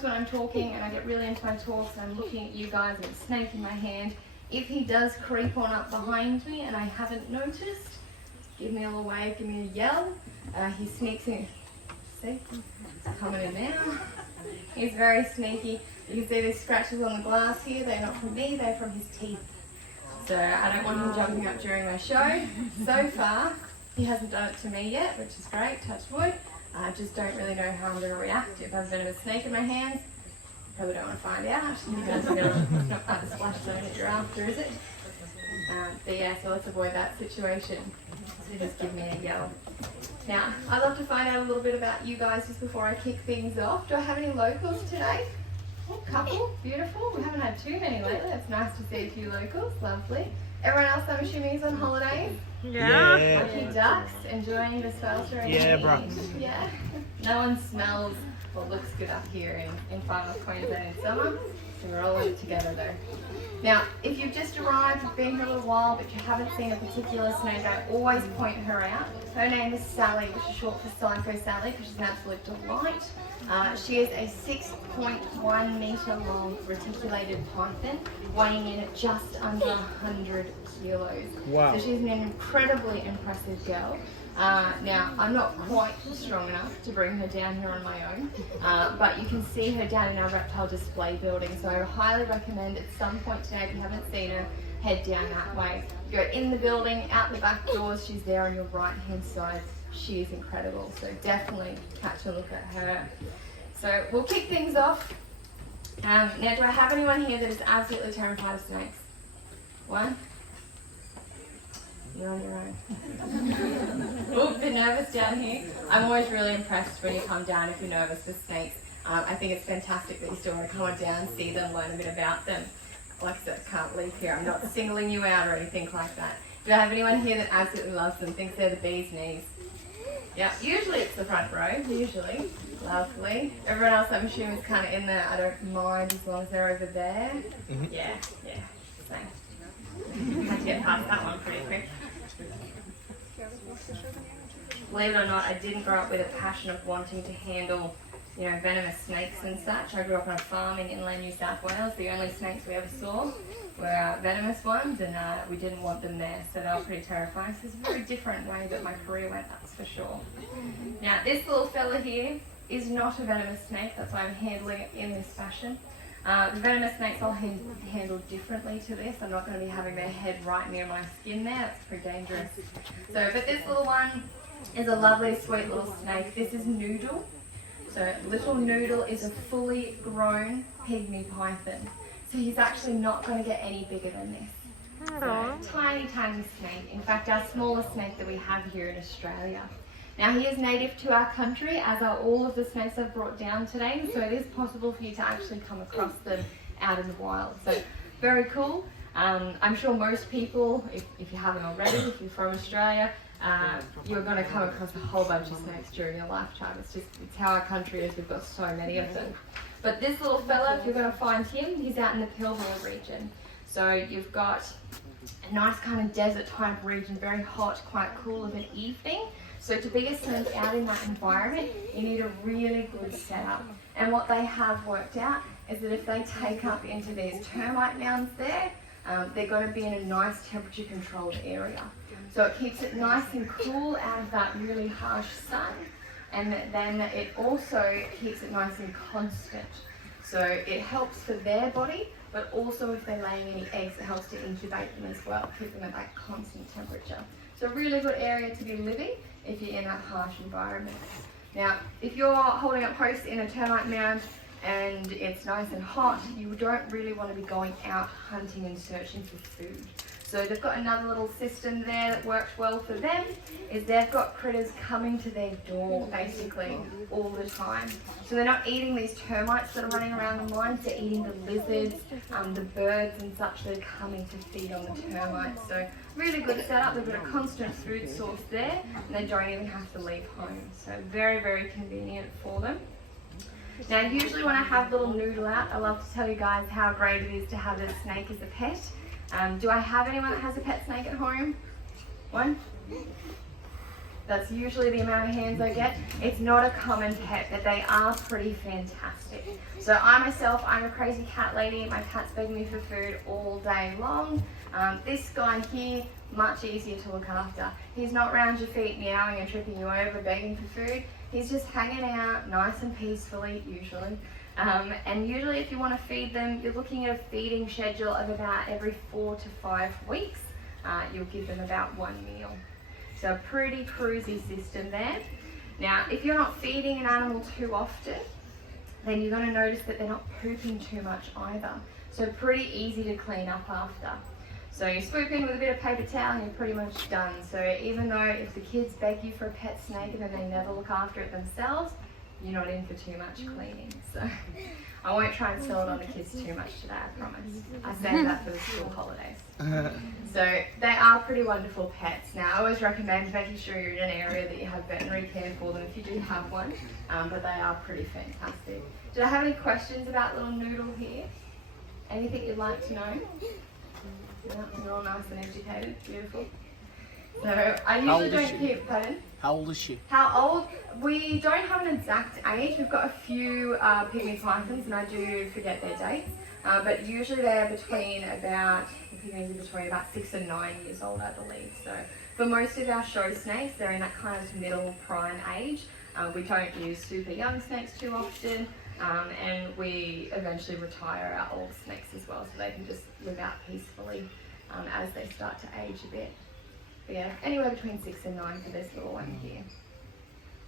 When I'm talking and I get really into my talks and I'm looking at you guys with a snake in my hand, if he does creep on up behind me and I haven't noticed, give me a little wave, give me a yell. He sneaks in. See? He's coming in now. He's very sneaky. You can see these scratches on the glass here. They're not from me, they're from his teeth. So I don't want him jumping up during my show. So far, he hasn't done it to me yet, which is great, touch wood. I just don't really know how I'm going to react. If I've been with a snake in my hands, probably don't want to find out. You guys are it's not quite the splash zone that you're after, is it? But yeah, so let's avoid that situation. So just give me a yell. Now, I'd love to find out a little bit about you guys just before I kick things off. Do I have any locals today? Oh, couple, beautiful. We haven't had too many lately. It's nice to see a few locals, lovely. Everyone else, I'm assuming, is on holidays? Yeah. Lucky ducks, enjoying the sweltering heat. Yeah, bro. Yeah. No one smells what looks good up here in Far North Queensland in summer. So we're all in it together though. Now, if you've just arrived, you've been here a little while, but you haven't seen a particular snake, I always point her out. Her name is Sally, which is short for Psycho Sally, because she's an absolute delight. She is a 6.1 metre long reticulated python, weighing in at just under 100 kilos. Wow. So she's an incredibly impressive girl. Now, I'm not quite strong enough to bring her down here on my own, but you can see her down in our reptile display building, so I highly recommend at some point today, if you haven't seen her, head down that way. Go in the building, out the back doors, she's there on your right hand side. She is incredible, so definitely catch a look at her. So we'll kick things off. Now, do I have anyone here that is absolutely terrified of snakes? One? You're on your own. Oh, bit nervous down here. I'm always really impressed when you come down if you're nervous with snakes. I think it's fantastic that you still want to come on down, see them, learn a bit about them. Like I said, I can't leave here. I'm not singling you out or anything like that. Do I have anyone here that absolutely loves them, thinks they're the bee's knees? Yeah, usually it's the front row, usually. Lovely. Everyone else I'm assuming is kind of in there. I don't mind as long as they're over there. Yeah, same. Had to get past that one pretty quick. Believe it or not, I didn't grow up with a passion of wanting to handle, venomous snakes and such. I grew up on a farm in inland New South Wales. The only snakes we ever saw were venomous ones, and we didn't want them there, so they were pretty terrifying. So it's a very different way that my career went, that's for sure. Now, this little fella here is not a venomous snake, that's why I'm handling it in this fashion. The venomous snakes I'll handle differently to this. I'm not going to be having their head right near my skin there, that's pretty dangerous. But this little one is a lovely, sweet little snake. This is Noodle. So little Noodle is a fully grown pygmy python. So he's actually not going to get any bigger than this. So, tiny, tiny snake. In fact, our smallest snake that we have here in Australia. Now he is native to our country, as are all of the snakes I've brought down today, so it is possible for you to actually come across them out in the wild. So very cool. I'm sure most people, if you haven't already, if you're from Australia, you're going to come across a whole bunch of snakes during your lifetime. It's how our country is, we've got so many of them. But this little fella, if you're going to find him, he's out in the Pilbara region. So you've got a nice kind of desert type region, very hot, quite cool of an evening. So to be a snake out in that environment, you need a really good setup. And what they have worked out is that if they take up into these termite mounds there, they're going to be in a nice temperature controlled area. So it keeps it nice and cool out of that really harsh sun, and then it also keeps it nice and constant. So it helps for their body, but also if they're laying any eggs, it helps to incubate them as well, keep them at that constant temperature. So a really good area to be living if you're in that harsh environment. Now, if you're holding up hosts in a termite mound and it's nice and hot, you don't really want to be going out hunting and searching for food. So they've got another little system there that works well for them, is they've got critters coming to their door basically all the time. So they're not eating these termites that are running around the mines, they're eating the lizards, the birds and such that are coming to feed on the termites. So really good setup, they've got a constant food source there and they don't even have to leave home. So very, very convenient for them. Now usually when I have little Noodle out, I love to tell you guys how great it is to have a snake as a pet. Do I have anyone that has a pet snake at home? One? That's usually the amount of hands I get. It's not a common pet, but they are pretty fantastic. So I myself, I'm a crazy cat lady. My cats beg me for food all day long. This guy here, much easier to look after. He's not round your feet meowing and tripping you over begging for food. He's just hanging out nice and peacefully, usually. And usually if you want to feed them, you're looking at a feeding schedule of about every 4 to 5 weeks. You'll give them about 1 meal. So a pretty cruisy system there. Now, if you're not feeding an animal too often, then you're going to notice that they're not pooping too much either. So pretty easy to clean up after. So you swoop in with a bit of paper towel and you're pretty much done. So even though if the kids beg you for a pet snake and then they never look after it themselves, you're not in for too much cleaning. So I won't try and sell it on the kids too much today, I promise. I saved that for the school holidays. So they are pretty wonderful pets. Now I always recommend making sure you're in an area that you have veterinary care for them if you do have one, but they are pretty fantastic. Do I have any questions about little Noodle here? Anything you'd like to know? Yeah, you're all nice and educated, beautiful. So I usually don't keep, pardon? How old is she? How old? We don't have an exact age. We've got a few pygmy pythons and I do forget their dates. But usually they're between about 6 and 9 years old, I believe. So for most of our show snakes, they're in that kind of middle prime age. We don't use super young snakes too often. And we eventually retire our old snakes as well, so they can just live out peacefully as they start to age a bit. But yeah, anywhere between 6 and 9 for this little one here.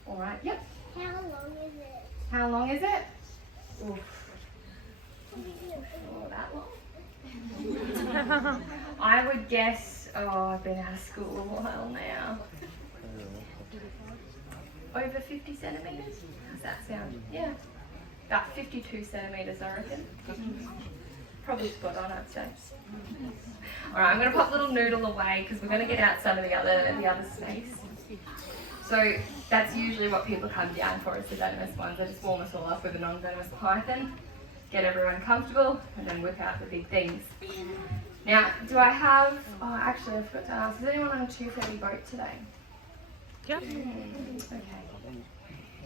All right, yep. How long is it? How long is it? Oof. Oh, that long? I would guess, I've been out of school a while now. Over 50 centimetres? How's that sound? Yeah. About 52 centimetres, I reckon. Probably spot on, I'd say. Alright, I'm going to pop little Noodle away because we're going to get out some of the other snakes. So that's usually what people come down for, is the venomous ones. They just warm us all up with a non-venomous python, get everyone comfortable, and then whip out the big things. Now, do I have, actually I forgot to ask, is anyone on a 2:30 boat today? Yeah. Okay.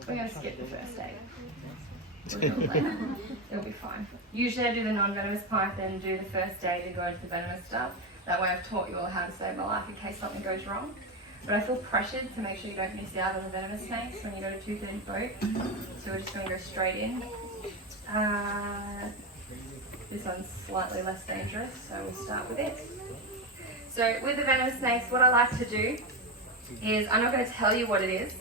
We're going to skip the first aid. It'll be fine. Usually I do the non-venomous python, do the first aid and go into the venomous stuff. That way I've taught you all how to save my life in case something goes wrong. But I feel pressured to make sure you don't miss out on the venomous snakes when you go to 2:30 boat. So we're just going to go straight in. This one's slightly less dangerous, so we'll start with it. So with the venomous snakes, what I like to do is, I'm not going to tell you what it is.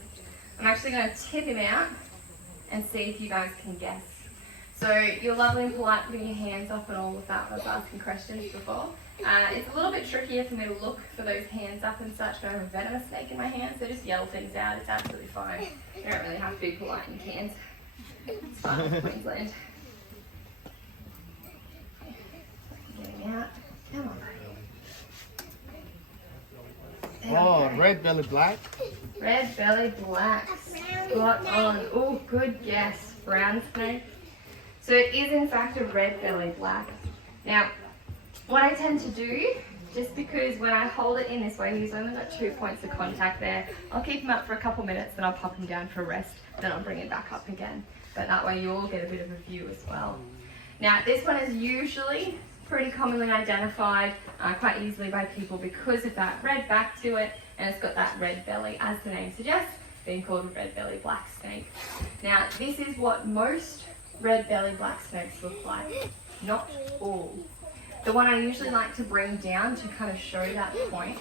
I'm actually going to tip him out and see if you guys can guess. So you're lovely and polite putting your hands up and all of that. I was asking questions before. It's a little bit trickier for me to look for those hands up and such, but I have a venomous snake in my hand, so just yell things out. It's absolutely fine. You don't really have to be polite in Cairns. It's fine with Queensland. Getting out. Come on. Oh, red-bellied black. Red-bellied black. Spot on. Oh, good guess. Brown snake. So it is in fact a red-bellied black. Now, what I tend to do, just because when I hold it in this way, he's only got 2 points of contact there. I'll keep him up for a couple minutes, then I'll pop him down for a rest, then I'll bring him back up again. But that way you all get a bit of a view as well. Now, this one is usually pretty commonly identified quite easily by people because of that red back to it, and it's got that red belly, as the name suggests, being called a red-bellied black snake. Now, this is what most red-bellied black snakes look like, not all. The one I usually like to bring down to kind of show that point,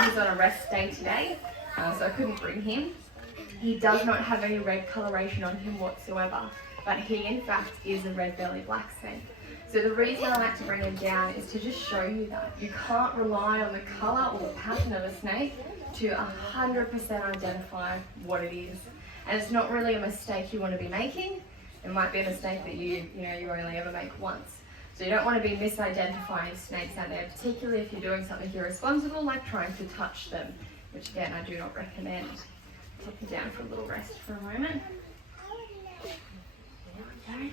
he's on a rest day today, so I couldn't bring him. He does not have any red coloration on him whatsoever, but he in fact is a red-bellied black snake. So the reason I like to bring him down is to just show you that. You can't rely on the colour or the pattern of a snake to 100% identify what it is. And it's not really a mistake you want to be making. It might be a mistake that you only ever make once. So you don't want to be misidentifying snakes out there, particularly if you're doing something irresponsible like trying to touch them, which again I do not recommend. Pop you down for a little rest for a moment. Okay.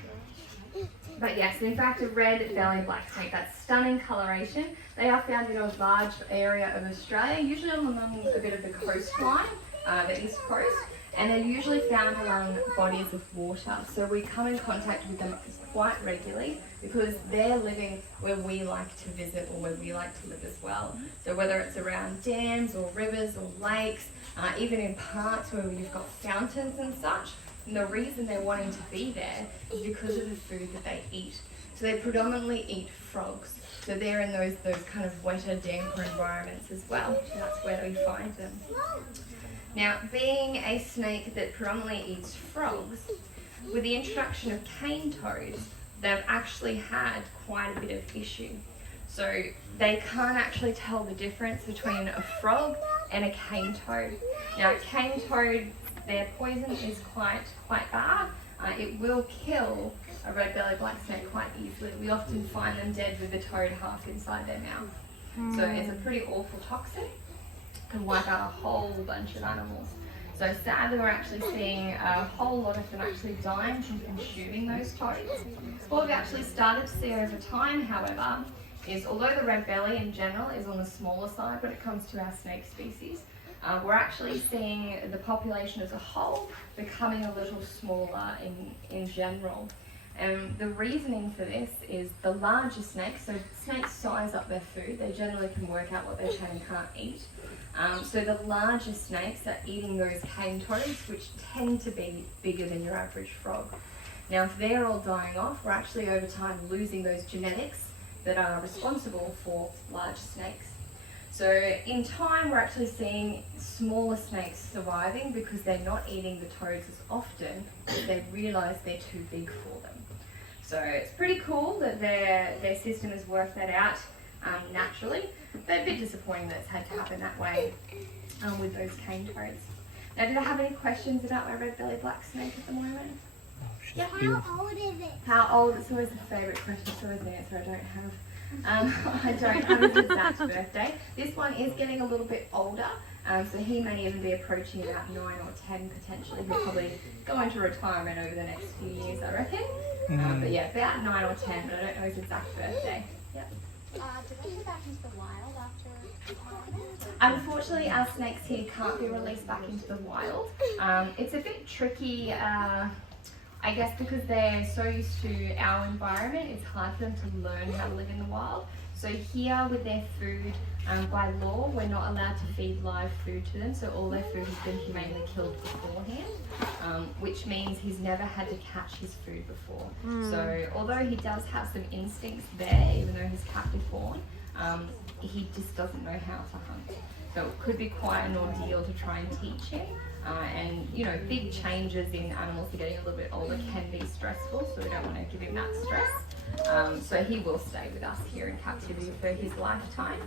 But yes, in fact, a red-bellied black snake, that stunning coloration. They are found in a large area of Australia, usually along a bit of the coastline, the east coast, and they're usually found along bodies of water. So we come in contact with them quite regularly because they're living where we like to visit or where we like to live as well. So whether it's around dams or rivers or lakes, even in parks where you've got fountains and such, and the reason they're wanting to be there is because of the food that they eat. So they predominantly eat frogs. So they're in those kind of wetter, damper environments as well. So that's where we find them. Now, being a snake that predominantly eats frogs, with the introduction of cane toads, they've actually had quite a bit of issue. So they can't actually tell the difference between a frog and a cane toad. Now, cane toad, their poison is quite bad. It will kill a red-bellied black snake quite easily. We often find them dead with the toad half inside their mouth. So it's a pretty awful toxin. Can wipe out a whole bunch of animals. So sadly, we're actually seeing a whole lot of them actually dying from consuming those toads. What we've actually started to see over time, however, is although the red belly in general is on the smaller side when it comes to our snake species, we're actually seeing the population as a whole becoming a little smaller in general. And the reasoning for this is the larger snakes, so snakes size up their food, they generally can work out what they can and can't eat. So the larger snakes are eating those cane toads, which tend to be bigger than your average frog. Now, if they're all dying off, we're actually over time losing those genetics that are responsible for large snakes. So in time, we're actually seeing smaller snakes surviving because they're not eating the toads as often because they realise they're too big for them. So it's pretty cool that their system has worked that out naturally, but a bit disappointing that it's had to happen that way with those cane toads. Now, did I have any questions about my red-bellied black snake at the moment? Yeah, how old is it? How old? It's always the favourite question. It's always the answer I don't have. I don't have his exact birthday. This one is getting a little bit older, so he may even be approaching about 9 or 10 potentially. He'll probably go into retirement over the next few years, I reckon. But yeah, about 9 or 10, but I don't know his exact birthday. Yep. Do they go back into the wild after retirement? Unfortunately, our snakes here can't be released back into the wild. It's a bit tricky, I guess, because they're so used to our environment, it's hard for them to learn how to live in the wild. So here with their food, by law, we're not allowed to feed live food to them, so all their food has been humanely killed beforehand, which means he's never had to catch his food before. So although he does have some instincts there, even though he's captive born, he just doesn't know how to hunt. So it could be quite an ordeal to try and teach him. And you know, big changes in animals that are getting a little bit older can be stressful, so we don't want to give him that stress. So he will stay with us here in captivity for his lifetime.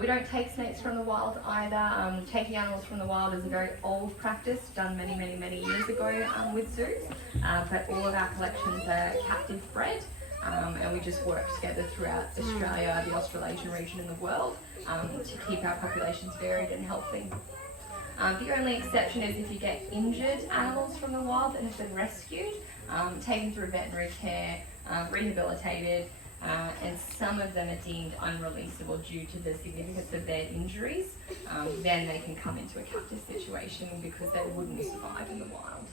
We don't take snakes from the wild either. Taking animals from the wild is a very old practice, done many years ago with zoos. But all of our collections are captive bred, and we just work together throughout Australia, the Australasian region, and the world to keep our populations varied and healthy. The only exception is if you get injured animals from the wild that have been rescued, taken through veterinary care, rehabilitated, and some of them are deemed unreleasable due to the significance of their injuries, then they can come into a captive situation because they wouldn't survive in the wild.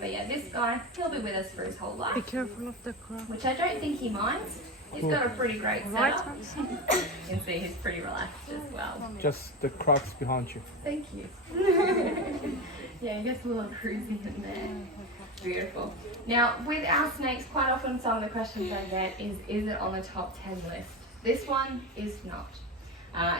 But yeah, this guy, he'll be with us for his whole life. Be careful of the crocs. Which I don't think he minds. He's got a pretty great setup. You can see he's pretty relaxed as well. Just the crocs behind you. Thank you. Yeah, he gets a little cruisy in there. Beautiful. Now, with our snakes, quite often some of the questions I get is it on the top 10 list? This one is not.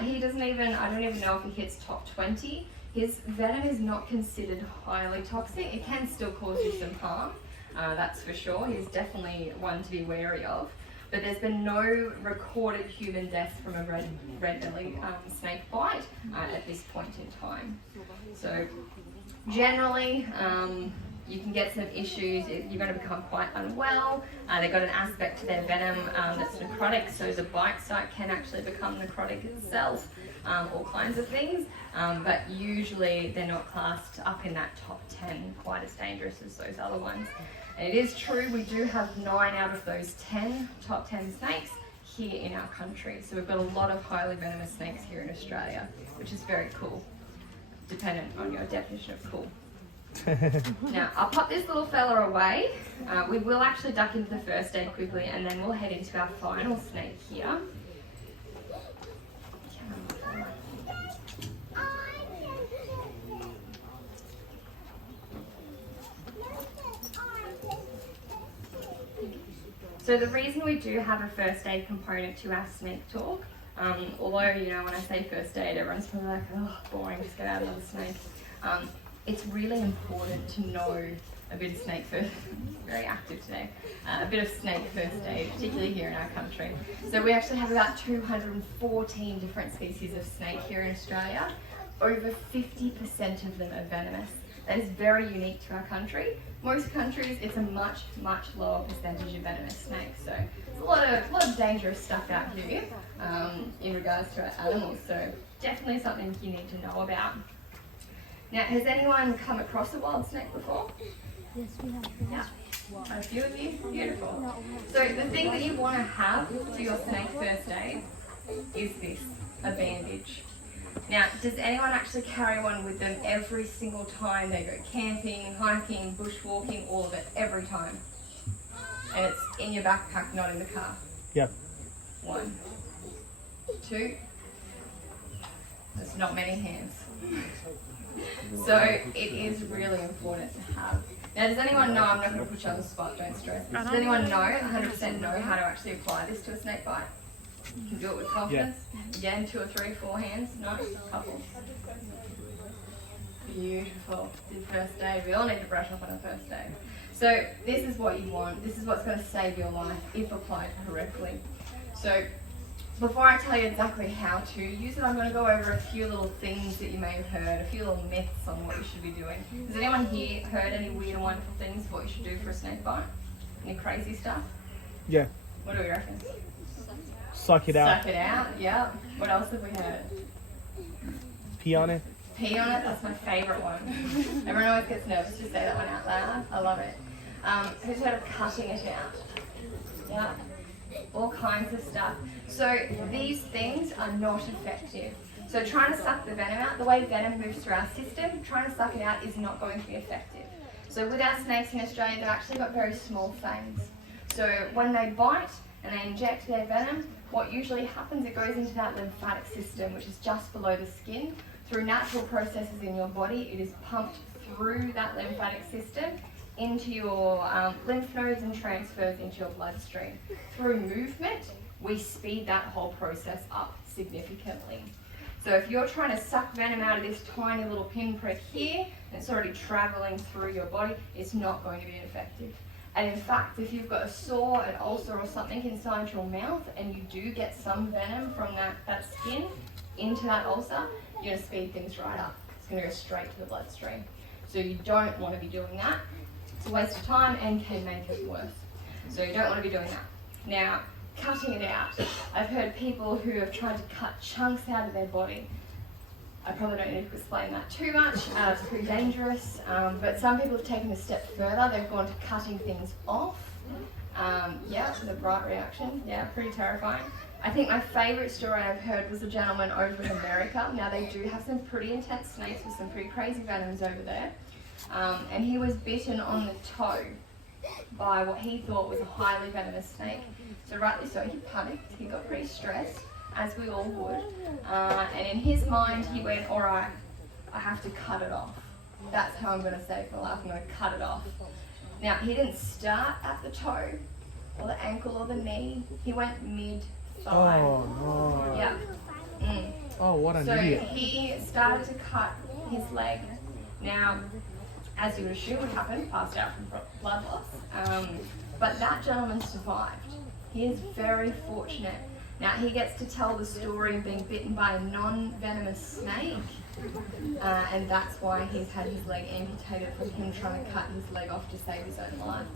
He doesn't even, I don't even know if he hits top 20. His venom is not considered highly toxic. It can still cause you some harm, that's for sure. He's definitely one to be wary of. But there's been no recorded human deaths from a red-bellied snake bite at this point in time. So generally, you can get some issues. You're going to become quite unwell. They've got an aspect to their venom that's necrotic, so the bite site can actually become necrotic itself, all kinds of things. But usually they're not classed up in that top 10, quite as dangerous as those other ones. And it is true, we do have 9 out of those 10 top 10 snakes here in our country. So we've got a lot of highly venomous snakes here in Australia, which is very cool. dependent on your definition of cool. Now, I'll pop this little fella away. We will actually duck into the first aid quickly, and then we'll head into our final snake here. So the reason we do have a first aid component to our snake talk, although, you know, when I say first aid, everyone's probably like, oh, boring, just get out another snake. It's really important to know a bit of snake first, very active today, a bit of snake first aid, particularly here in our country. So we actually have about 214 different species of snake here in Australia. Over 50% of them are venomous. That is very unique to our country. Most countries, it's a much, much lower percentage of venomous snakes. So there's a lot of dangerous stuff out here in regards to our animals. So definitely something you need to know about. Now, has anyone come across a wild snake before? Yes, we have. Yeah. A few of you? Beautiful. So the thing that you want to have for your snake first aid is this, a bandage. Now, does anyone actually carry one with them every single time they go camping, hiking, bushwalking, all of it, every time? And it's in your backpack, not in the car? Yep. 1, 2. There's not many hands. So it is really important to have. Now, does anyone know, I'm not going to put you on the spot, don't stress. Does anyone know, 100% know how to actually apply this to a snake bite? You can do it with confidence. Yeah. Again, 2 or 3, 4 hands. Nice. Couple. Beautiful. This first aid. We all need to brush up on a first aid. So this is what you want. This is what's going to save your life if applied correctly. So before I tell you exactly how to use it, I'm going to go over a few little things that you may have heard, a few little myths on what you should be doing. Has anyone here heard any weird and wonderful things of what you should do for a snake bite? Any crazy stuff? Yeah. What do we reckon? Suck it out. Suck it out, yeah. What else have we heard? Pee on it. Pee on it, that's my favourite one. Everyone always gets nervous to say that one out loud. I love it. Who's heard of cutting it out? Yeah. All kinds of stuff. So these things are not effective. So trying to suck the venom out, the way venom moves through our system, trying to suck it out is not going to be effective. So with our snakes in Australia, they've actually got very small fangs. So when they bite and they inject their venom, what usually happens, it goes into that lymphatic system, which is just below the skin. Through natural processes in your body, it is pumped through that lymphatic system into your lymph nodes and transfers into your bloodstream. Through movement, we speed that whole process up significantly. So if you're trying to suck venom out of this tiny little pinprick here, and it's already traveling through your body, it's not going to be effective. And in fact, if you've got a sore, an ulcer or something inside your mouth, and you do get some venom from that skin into that ulcer, you're going to speed things right up. It's going to go straight to the bloodstream. So you don't want to be doing that. It's a waste of time and can make it worse. So you don't want to be doing that. Now, cutting it out. I've heard people who have tried to cut chunks out of their body. I probably don't need to explain that too much. It's pretty dangerous. But some people have taken a step further. They've gone to cutting things off. Yeah, the bright reaction. Yeah, pretty terrifying. I think my favourite story I've heard was a gentleman over in America. Now they do have some pretty intense snakes with some pretty crazy venoms over there. And he was bitten on the toe by what he thought was a highly venomous snake. So rightly so, he panicked, he got pretty stressed, as we all would. And in his mind, he went, all right, I have to cut it off. That's how I'm going to save my life, I'm going to cut it off. Now, he didn't start at the toe, or the ankle, or the knee. He went mid-thigh. Oh, no. Yeah. Mm. Oh, what an So idiot. he started to cut his leg. Now, as you would assume would happen, passed out from blood loss. But that gentleman survived. He is very fortunate. Now he gets to tell the story of being bitten by a non-venomous snake, and that's why he's had his leg amputated from him trying to cut his leg off to save his own life.